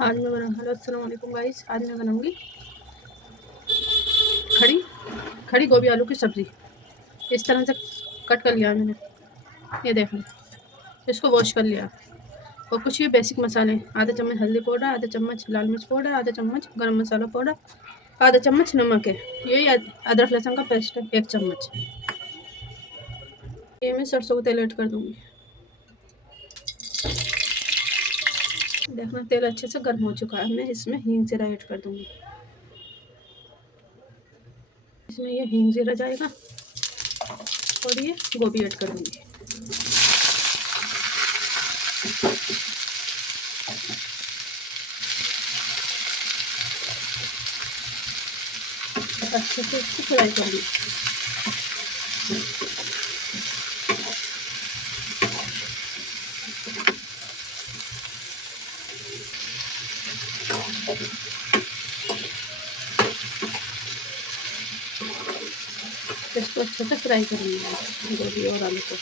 आज मैं बना हेलो अस्सलाम वालेकुम गाइस। आज मैं बनाऊंगी खड़ी खड़ी गोभी आलू की सब्ज़ी। इस तरह से कट कर लिया मैंने, ये देखो। इसको वॉश कर लिया और कुछ ये बेसिक मसाले, आधा चम्मच हल्दी पाउडर, आधा चम्मच लाल मिर्च पाउडर, आधा चम्मच गरम मसाला पाउडर, आधा चम्मच नमक है। ये अदरक लहसुन का पेस्ट है 1 चम्मच। ये मैं सरसों का तेल ऐड कर दूंगी। देखना तेल अच्छे से गर्म हो चुका है। मैं इसमें हींग जीरा ऐड कर दूंगी। इसमें ये हींग जीरा जाएगा और ये गोभी ऐड कर दूंगी। अच्छे से इसको फ्राई कर ली। इसको अच्छे से फ्राई कर लिया गोभी और आलू को।